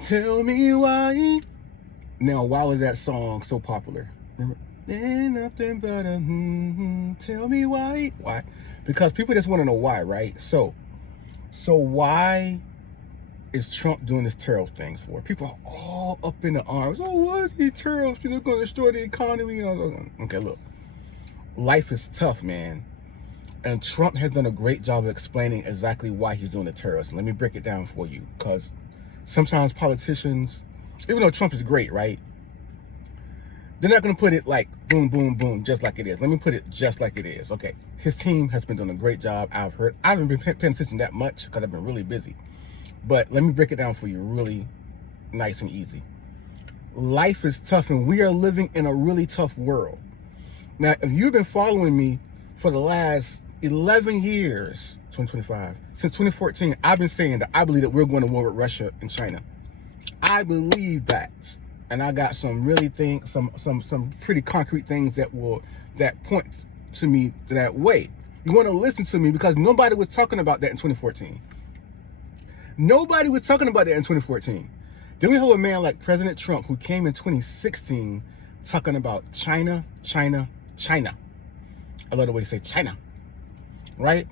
Tell me why. Now, why was that song so popular? Remember? Ain't nothing but a tell me why. Why? Because people just want to know why, right? So why is Trump doing this tariff things for? People are all up in the arms. Oh, why is he tariffs? They're going to destroy the economy. Okay, look. Life is tough, man. And Trump has done a great job of explaining exactly why he's doing the tariffs. Let me break it down for you, because sometimes politicians, even though Trump is great, right? They're not going to put it like boom, boom, boom, just like it is. Let me put it just like it is. Okay. His team has been doing a great job. I haven't been paying attention that much because I've been really busy. But let me break it down for you really nice and easy. Life is tough, and we are living in a really tough world. Now, if you've been following me for the last 11 years, 2025, since 2014, I've been saying that I believe that we're going to war with Russia and China. I believe that. And I got some pretty concrete things that point to me that way. You want to listen to me, because nobody was talking about that in 2014. Nobody was talking about that in 2014. Then we have a man like President Trump, who came in 2016 talking about China, China, China. I love the way you say China, right?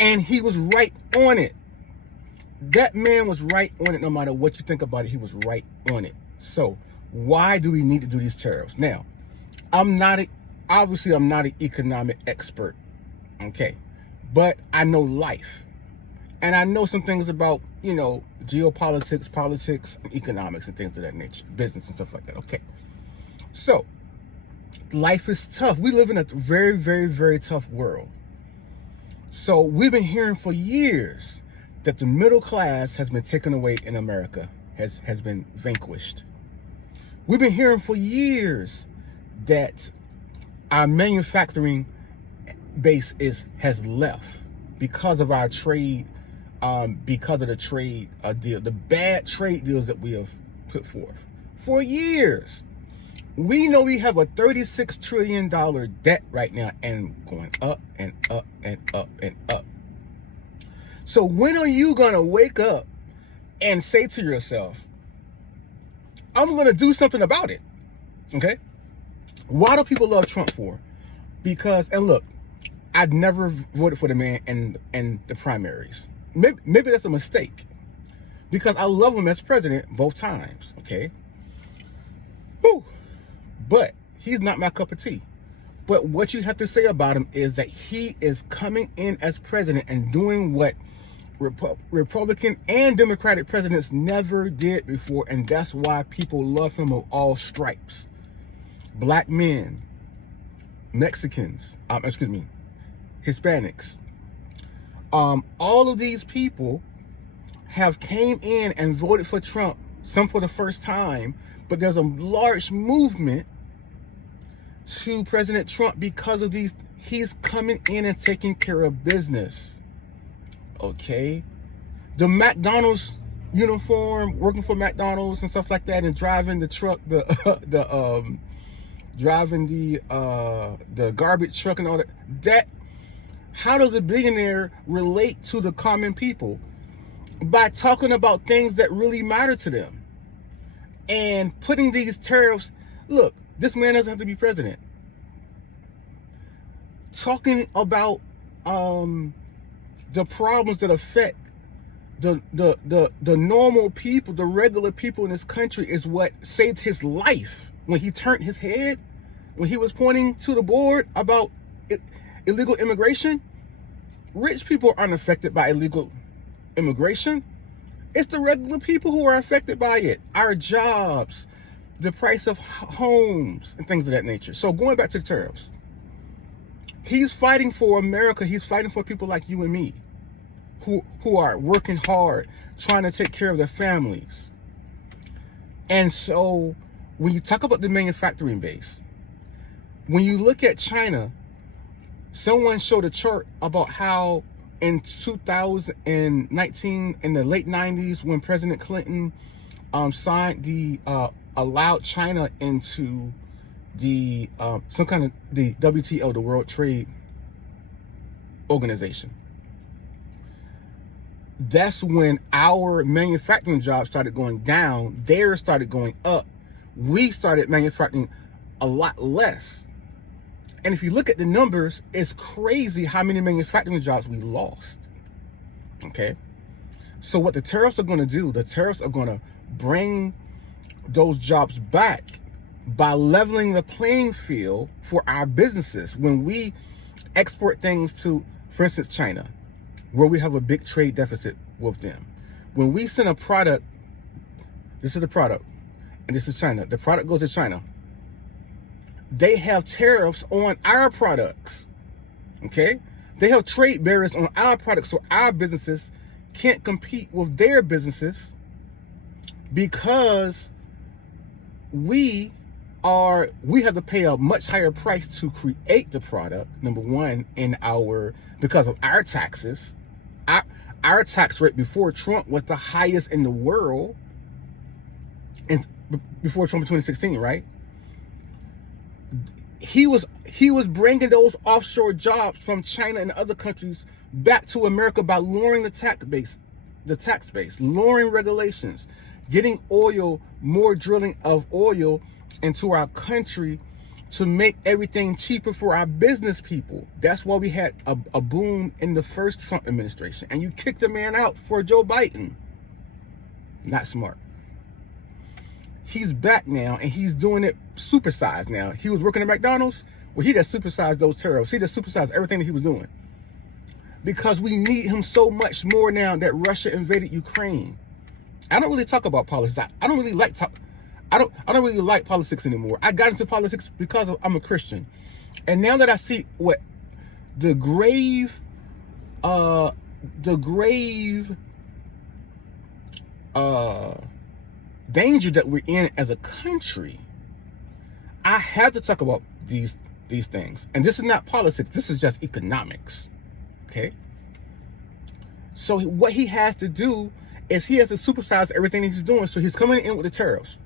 And he was right on it. That man was right on it. No matter what you think about it, he was right on it. So why do we need to do these tariffs? Now, I'm not an economic expert, okay? But I know life. And I know some things about, geopolitics, politics, and economics and things of that nature, business and stuff like that, okay? So, life is tough. We live in a very, very, very tough world. So, we've been hearing for years that the middle class has been taken away in America, has been vanquished. We've been hearing for years that our manufacturing base has left because of our trade, because of the trade deal, the bad trade deals that we have put forth for years. We know we have a $36 trillion debt right now, and going up and up and up and up. So when are you going to wake up and say to yourself, I'm going to do something about it? Okay? Why do people love Trump for? Because, and look, I'd never voted for the man in the primaries. Maybe that's a mistake, because I love him as president both times, okay? Whew. But he's not my cup of tea. But what you have to say about him is that he is coming in as president and doing what Republican and Democratic presidents never did before, and that's why people love him of all stripes. Black men, Mexicans, Hispanics, all of these people have came in and voted for Trump, some for the first time, but there's a large movement to President Trump because of these. He's coming in and taking care of business. Okay, the McDonald's uniform, working for McDonald's and stuff like that, and driving the truck, driving the garbage truck and all that. That, how does a billionaire relate to the common people? By talking about things that really matter to them and putting these tariffs. Look, this man doesn't have to be president. Talking about the problems that affect the normal people, the regular people in this country, is what saved his life. When he turned his head, when he was pointing to the board about illegal immigration, rich people aren't affected by illegal immigration. It's the regular people who are affected by it. Our jobs, the price of homes, and things of that nature. So going back to the tariffs, he's fighting for America. He's fighting for people like you and me, who are working hard, trying to take care of their families. And so when you talk about the manufacturing base, when you look at China, someone showed a chart about how in 2019, in the late 90s, when President Clinton signed allowed China into the some kind of the WTO, the World Trade Organization. that's when our manufacturing jobs started going down. Theirs started going up. We started manufacturing a lot less. And if you look at the numbers, it's crazy how many manufacturing jobs we lost. Okay? So what the tariffs are going to do, the tariffs are going to bring those jobs back by leveling the playing field for our businesses. When we export things to, for instance, China, where we have a big trade deficit with them. When we send a product, this is the product, and this is China. The product goes to China. They have tariffs on our products, okay? They have trade barriers on our products, so our businesses can't compete with their businesses because we have to pay a much higher price to create the product, number one, because of our taxes. Our tax rate before Trump was the highest in the world, and before Trump in 2016, right? He was bringing those offshore jobs from China and other countries back to America by lowering the tax base, lowering regulations, getting more drilling of oil into our country to make everything cheaper for our business people. That's why we had a boom in the first Trump administration. And you kicked the man out for Joe Biden. Not smart. He's back now, and he's doing it supersized now. He was working at McDonald's. Well, he just supersized those tariffs. He just supersized everything that he was doing. Because we need him so much more now that Russia invaded Ukraine. I don't really talk about politics. I don't really like I don't really like politics anymore. I got into politics because I'm a Christian. And now that I see what the grave danger that we're in as a country, I have to talk about these things. And this is not politics. This is just economics. Okay? So what he has to do is he has to supersize everything he's doing. So he's coming in with the tariffs.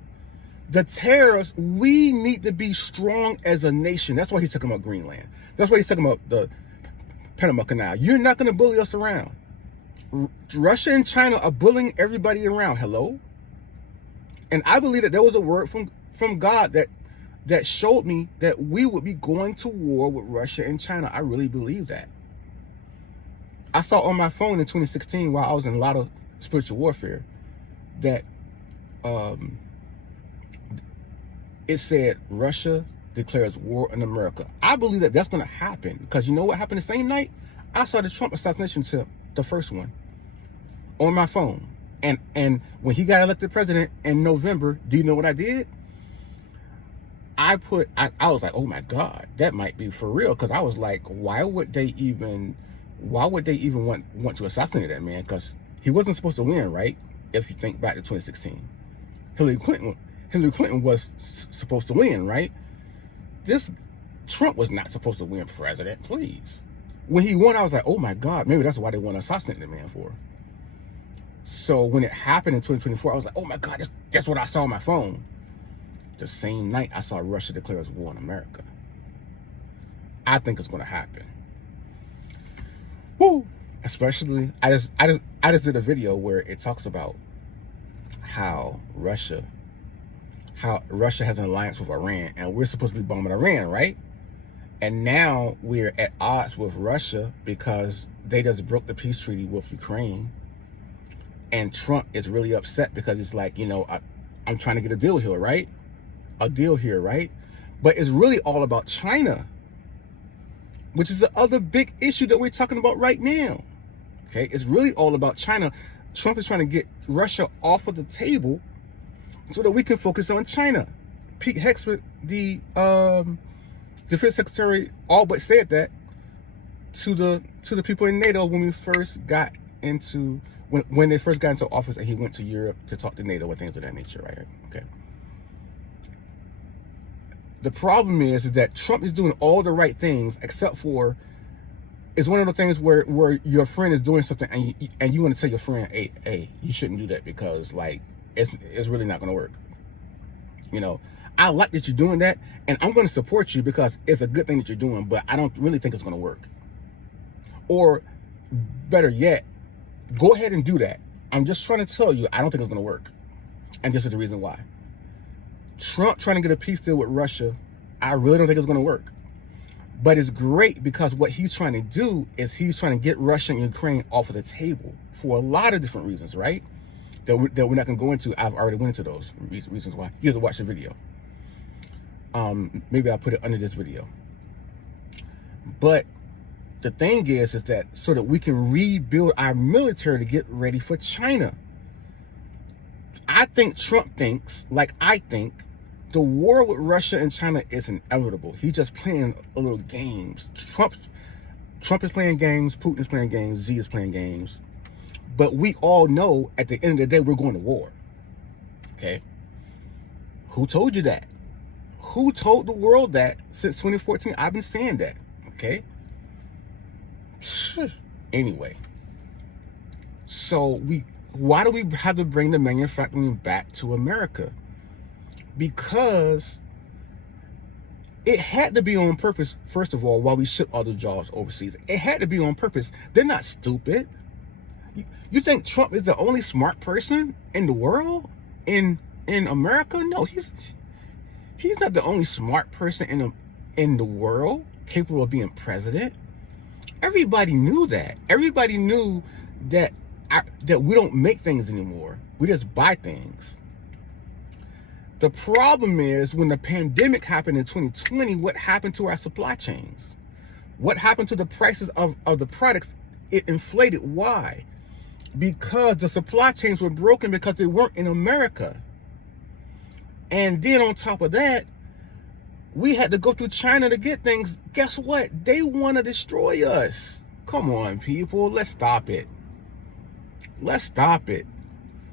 The tariffs, we need to be strong as a nation. That's why he's talking about Greenland. That's why he's talking about the Panama Canal. You're not going to bully us around. Russia and China are bullying everybody around. Hello? And I believe that there was a word from God that showed me that we would be going to war with Russia and China. I really believe that. I saw on my phone in 2016 while I was in a lot of spiritual warfare that it said Russia declares war on America. I believe that that's going to happen because you know what happened the same night? I saw the Trump assassination tip, the first one, on my phone. And when he got elected president in November, do you know what I did? I was like, oh my God, that might be for real. Because I was like, why would they even want to assassinate that man? Because he wasn't supposed to win, right? If you think back to 2016. Hillary Clinton was supposed to win, right? Trump was not supposed to win president, please. When he won, I was like, oh my God, maybe that's why they want to assassinate the man for. So when it happened in 2024, I was like, oh my God, that's what I saw on my phone. The same night I saw Russia declares war on America. I think it's going to happen. Woo! Especially, I just did a video where it talks about how Russia has an alliance with Iran, and we're supposed to be bombing Iran, right? And now we're at odds with Russia because they just broke the peace treaty with Ukraine. And Trump is really upset because it's like, I'm trying to get a deal here, right? But it's really all about China, which is the other big issue that we're talking about right now. Okay, it's really all about China. Trump is trying to get Russia off of the table so that we can focus on China. Pete Hegseth, the defense secretary, all but said that to the people in NATO when we first got into when they first got into office, and he went to Europe to talk to NATO and things of that nature, right? Okay. The problem is that Trump is doing all the right things, except for it's one of the things where your friend is doing something and you want to tell your friend, hey, you shouldn't do that because like it's really not going to work. I like that you're doing that, and I'm going to support you because it's a good thing that you're doing, but I don't really think it's going to work. Or better yet, Go ahead and do that. I'm just trying to tell you, I don't think it's going to work. And this is the reason why. Trump trying to get a peace deal with Russia, I really don't think it's going to work. But it's great because what he's trying to do is he's trying to get Russia and Ukraine off of the table for a lot of different reasons, right? That we're not going to go into. I've already went into those reasons why. You have to watch the video. Maybe I'll put it under this video. But the thing is that so that we can rebuild our military to get ready for China. I think Trump thinks, like I think, the war with Russia and China is inevitable. He's just playing a little games. Trump is playing games. Putin is playing games. Xi is playing games. But we all know at the end of the day, we're going to war. Okay? Who told you that? Who told the world that since 2014? I've been saying that. Okay? Anyway. So why do we have to bring the manufacturing back to America? Because it had to be on purpose, first of all, while we ship all the jobs overseas. It had to be on purpose. They're not stupid. You think Trump is the only smart person in the world? In America? No, he's not the only smart person in the world capable of being president. Everybody knew that. Everybody knew that we don't make things anymore. We just buy things. The problem is when the pandemic happened in 2020, what happened to our supply chains? What happened to the prices of the products? It inflated. Why? Because the supply chains were broken because they weren't in America. And then on top of that, we had to go through China to get things. Guess what? They want to destroy us. Come on, people. Let's stop it. Let's stop it.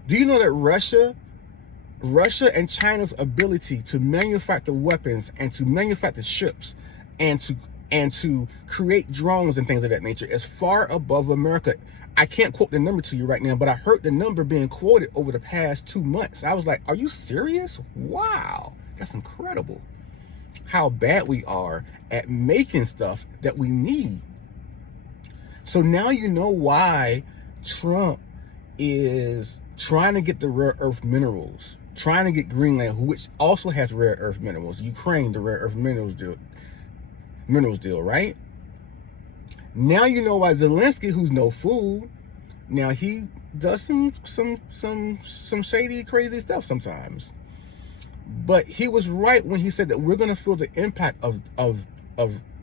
Do you know that Russia and China's ability to manufacture weapons and to manufacture ships and to create drones and things of that nature is far above America? I can't quote the number to you right now, but I heard the number being quoted over the past 2 months. I was like, are you serious? Wow, that's incredible. How bad we are at making stuff that we need. So now you know why Trump is trying to get the rare earth minerals, trying to get Greenland, which also has rare earth minerals. Ukraine, the rare earth minerals deal, right? Now you know why Zelensky, who's no fool, now he does some shady, crazy stuff sometimes. But he was right when he said that we're going to feel the impact of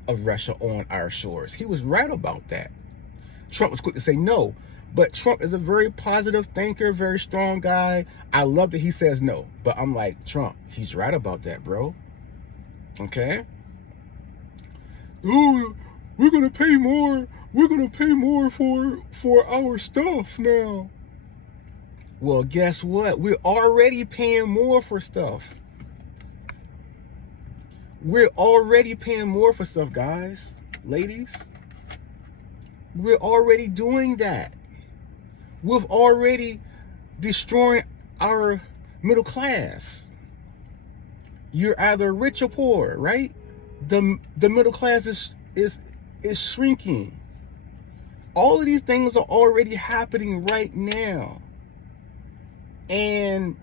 Russia on our shores. He was right about that. Trump was quick to say no. But Trump is a very positive thinker, very strong guy. I love that he says no. But I'm like, Trump, he's right about that, bro. Okay? Ooh, we're going to pay more. We're going to pay more for our stuff now. Well, guess what? We're already paying more for stuff. We're already paying more for stuff, guys, ladies. We're already doing that. We've already destroyed our middle class. You're either rich or poor, right? The middle class is shrinking. All of these things are already happening right now. And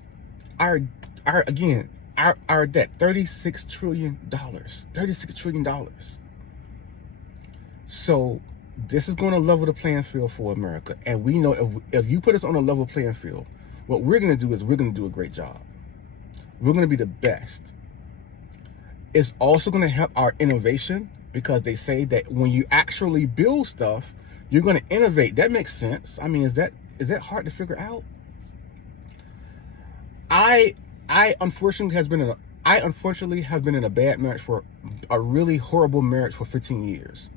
our debt, $36 trillion. $36 trillion. So this is going to level the playing field for America. And we know if you put us on a level playing field, what we're going to do is we're going to do a great job. We're going to be the best. It's also going to help our innovation because they say that when you actually build stuff, you're going to innovate. That makes sense. I mean, is that hard to figure out? I unfortunately have been in a bad marriage, for a really horrible marriage for 15 years.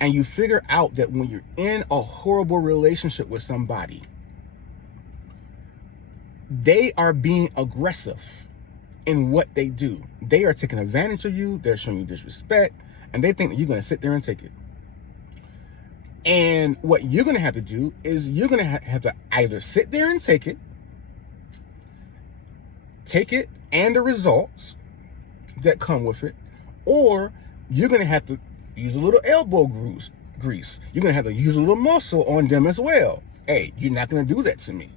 And you figure out that when you're in a horrible relationship with somebody, they are being aggressive in what they do. They are taking advantage of you. They're showing you disrespect, and they think that you're going to sit there and take it. And what you're going to have to do is you're going to have to either sit there and take it and the results that come with it, or you're going to have to use a little elbow grease. You're going to have to use a little muscle on them as well. Hey, you're not going to do that to me.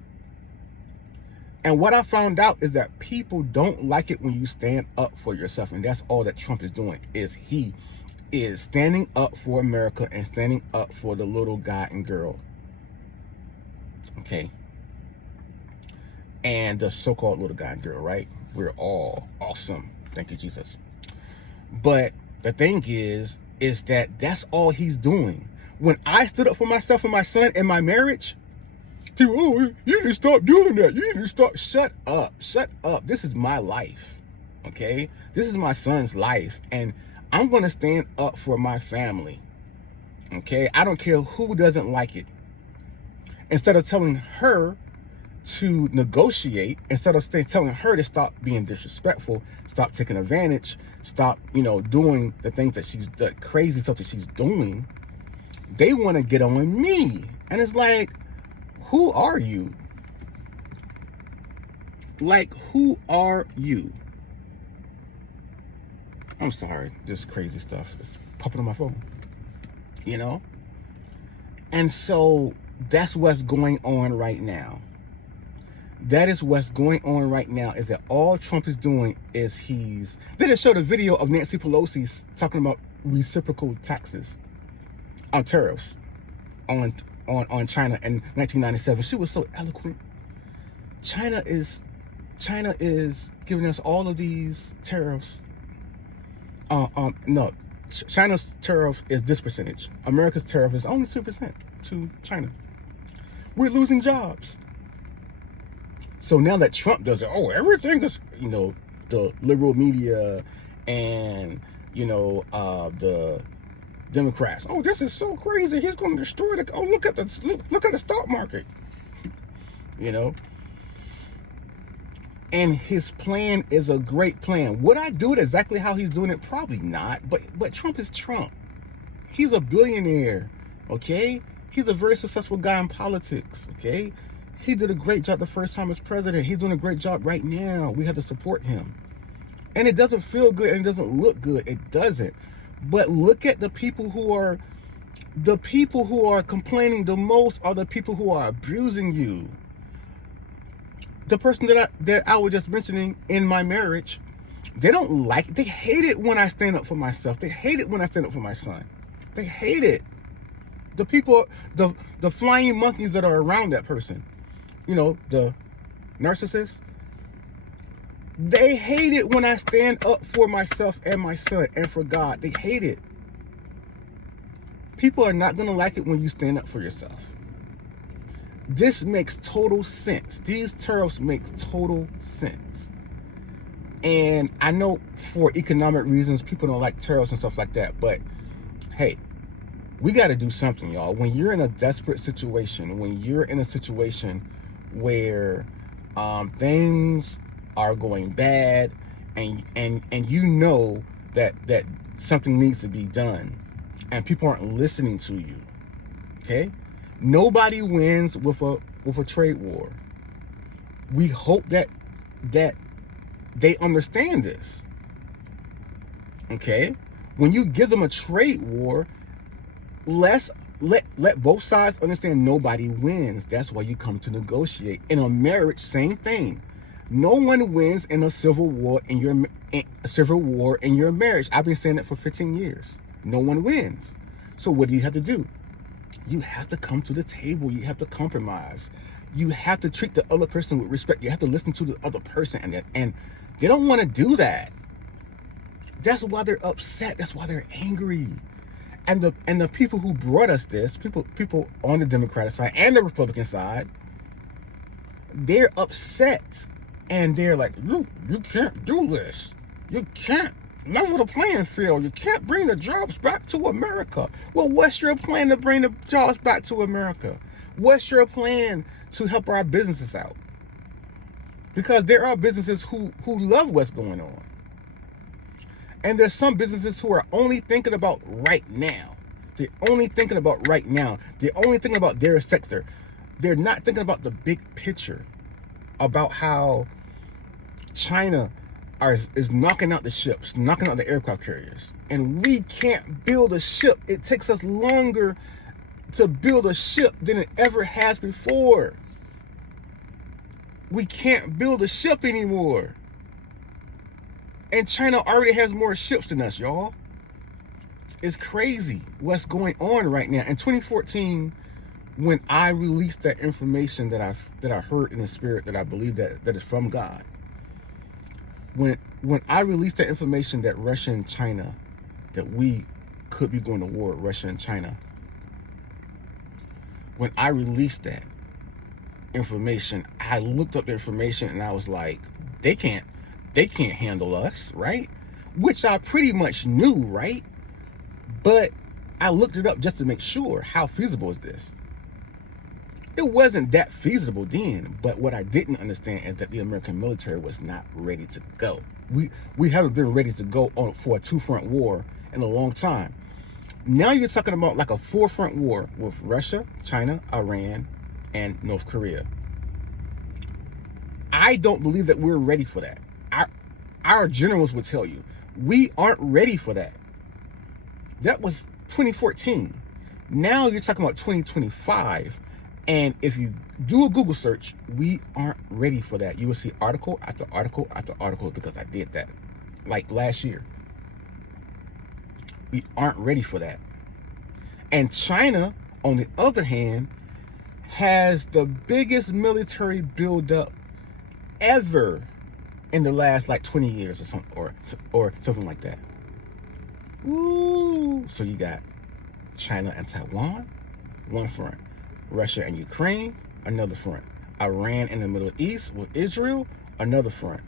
And what I found out is that people don't like it when you stand up for yourself. And that's all that Trump is doing, is he is standing up for America and standing up for the little guy and girl. Okay? And the so-called little guy and girl, right? We're all awesome. Thank you, Jesus. But the thing is that that's all he's doing. When I stood up for myself and my son in my marriage, people, oh, you need to stop doing that. You need to stop. Shut up. Shut up. This is my life. Okay? This is my son's life. And I'm going to stand up for my family. Okay? I don't care who doesn't like it. Instead of telling her to negotiate, instead of telling her to stop being disrespectful, stop taking advantage, stop, doing the things that the crazy stuff that she's doing, they want to get on me. And it's like, who are you? Like, who are you? I'm sorry, this crazy stuff is popping on my phone, And so that's what's going on right now. That is what's going on right now, is that all Trump is doing is they just showed a video of Nancy Pelosi talking about reciprocal taxes on tariffs on China in 1997. She was so eloquent. China is giving us all of these tariffs. No, China's tariff is this percentage. America's tariff is only 2% to China. We're losing jobs. So now that Trump does it, everything is, the liberal media and, the Democrats. Oh, this is so crazy. He's going to destroy look at the stock market. And his plan is a great plan. Would I do it exactly how he's doing it? Probably not. But Trump is Trump. He's a billionaire. Okay? He's a very successful guy in politics. Okay? He did a great job the first time as president. He's doing a great job right now. We have to support him. And it doesn't feel good and it doesn't look good. It doesn't. But look at the people who are complaining the most are the people who are abusing you. The person that I was just mentioning in my marriage, they hate it when I stand up for myself. They hate it when I stand up for my son. They hate it. The people, the flying monkeys that are around that person, the narcissists, they hate it when I stand up for myself and my son and for God. They hate it. People are not going to like it when you stand up for yourself. This makes total sense. These tariffs make total sense. And I know for economic reasons, people don't like tariffs and stuff like that. But hey, we got to do something, y'all. When you're in a desperate situation, when you're in a situation where things are going bad and that something needs to be done and people aren't listening to you, okay? Nobody wins with a trade war. We hope that they understand this. Okay? When you give them a trade war, let both sides understand nobody wins. That's why you come to negotiate. In a marriage, same thing. No one wins in a civil war in your marriage. I've been saying it for 15 years. No one wins. So what do you have to do? You have to come to the table. You have to compromise. You have to treat the other person with respect. You have to listen to the other person, and they don't want to do that. That's why they're upset. That's why they're angry. And the people who brought us this, people on the Democratic side and the Republican side, they're upset. And they're like, you can't do this. You can't level the playing field. You can't bring the jobs back to America. Well, what's your plan to bring the jobs back to America? What's your plan to help our businesses out? Because there are businesses who love what's going on. And there's some businesses who are only thinking about right now. They're only thinking about right now. They're only thinking about their sector. They're not thinking about the big picture, about how China is knocking out the ships, knocking out the aircraft carriers. And we can't build a ship. It takes us longer to build a ship than it ever has before. We can't build a ship anymore. And China already has more ships than us, y'all. It's crazy what's going on right now. In 2014, when I released that information that I heard in the spirit, that I believe that is from God, when I released that information that Russia and China, that we could be going to war with Russia and China, when I released that information, I looked up the information and I was like, they can't handle us, right? Which I pretty much knew, right? But I looked it up just to make sure, how feasible is this? It wasn't that feasible then, but what I didn't understand is that the American military was not ready to go. We haven't been ready to go for a two-front war in a long time. Now you're talking about like a four-front war with Russia, China, Iran, and North Korea. I don't believe that we're ready for that. Our generals would tell you, we aren't ready for that. That was 2014. Now you're talking about 2025. And if you do a Google search, we aren't ready for that. You will see article after article after article, because I did that like last year. We aren't ready for that. And China, on the other hand, has the biggest military buildup ever in the last like 20 years or something like that. Ooh. So you got China and Taiwan, one front. Russia and Ukraine, another front. Iran in the Middle East with Israel, another front.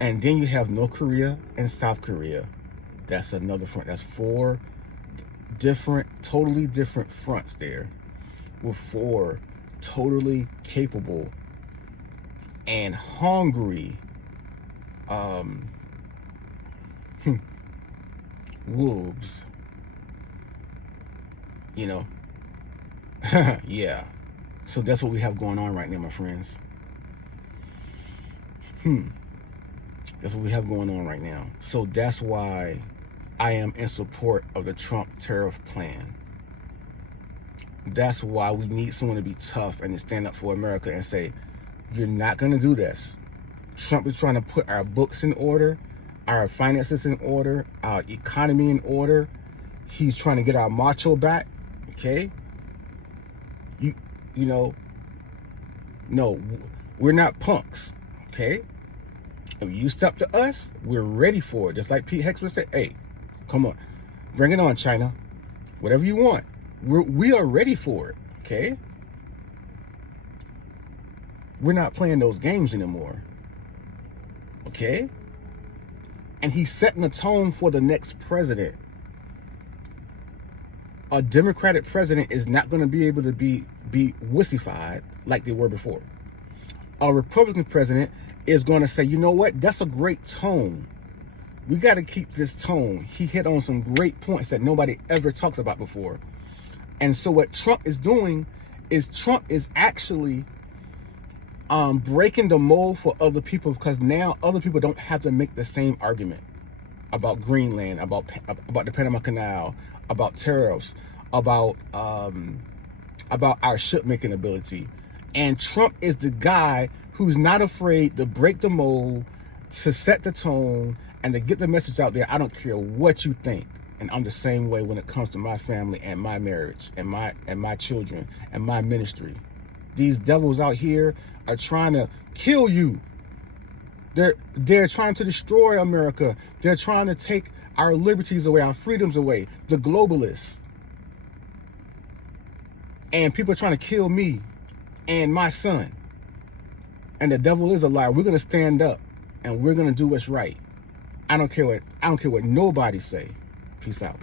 And then you have North Korea and South Korea. That's another front. That's four different, totally different fronts there, with four totally capable and hungry wolves. You know? Yeah. So that's what we have going on right now, my friends. That's what we have going on right now. So that's why I am in support of the Trump tariff plan. That's why we need someone to be tough and to stand up for America and say, you're not going to do this. Trump is trying to put our books in order, our finances in order, our economy in order. He's trying to get our macho back. Okay? You know, no, we're not punks, okay? If you step to us, we're ready for it. Just like Pete Hex would say, hey, come on, bring it on, China. Whatever you want, we are ready for it, okay? We're not playing those games anymore, okay? And he's setting the tone for the next president. A Democratic president is not going to be able to be wussified like they were before. A Republican president is going to say, you know what, that's a great tone. We got to keep this tone. He hit on some great points that nobody ever talked about before. And so what Trump is doing is Trump is actually breaking the mold for other people, because now other people don't have to make the same argument about Greenland, about the Panama Canal, about tariffs, about our ship making ability. And Trump is the guy who's not afraid to break the mold, to set the tone, and to get the message out there. I don't care what you think. And I'm the same way when it comes to my family and my marriage and my children and my ministry. These devils out here are trying to kill you. They're trying to destroy America. They're trying to take our liberties away, our freedoms away. The globalists. And people are trying to kill me and my son. And the devil is a liar. We're going to stand up and we're going to do what's right. I don't care what nobody say. Peace out.